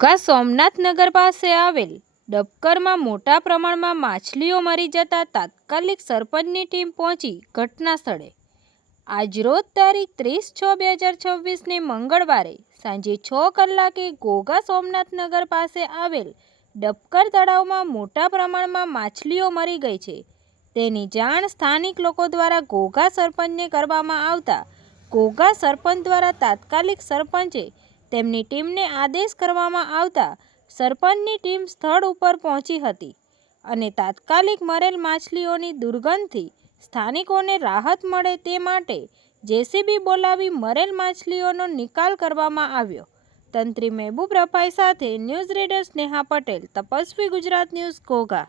ઘોઘા સોમનાથનગર પાસે આવેલ ડબકરમાં મોટા પ્રમાણમાં માછલીઓ મરી જતા તાત્કાલિક સરપંચની ટીમ પહોંચી ઘટના સ્થળે. આજરોજ તારીખ 30/6/2026ને મંગળવારે સાંજે 6 કલાકે ઘોઘા સોમનાથનગર પાસે આવેલ ડબકર તળાવમાં મોટા પ્રમાણમાં માછલીઓ મરી ગઈ છે. તેની જાણ સ્થાનિક લોકો દ્વારા ઘોઘા સરપંચને કરવામાં આવતા ઘોઘા સરપંચ દ્વારા તાત્કાલિક સરપંચે તેમની ટીમને આદેશ કરવામાં આવતા સરપંચની ટીમ સ્થળ ઉપર પહોંચી હતી અને તાત્કાલિક મરેલ માછલીઓની દુર્ગંધથી સ્થાનિકોને રાહત મળે તે માટે જેસીબી બોલાવી મરેલ માછલીઓનો નિકાલ કરવામાં આવ્યો. તંત્રી મહેબૂબ રફાઈ સાથે news reader Sneha Patel, Tapasvi Gujarat news, Ghogha.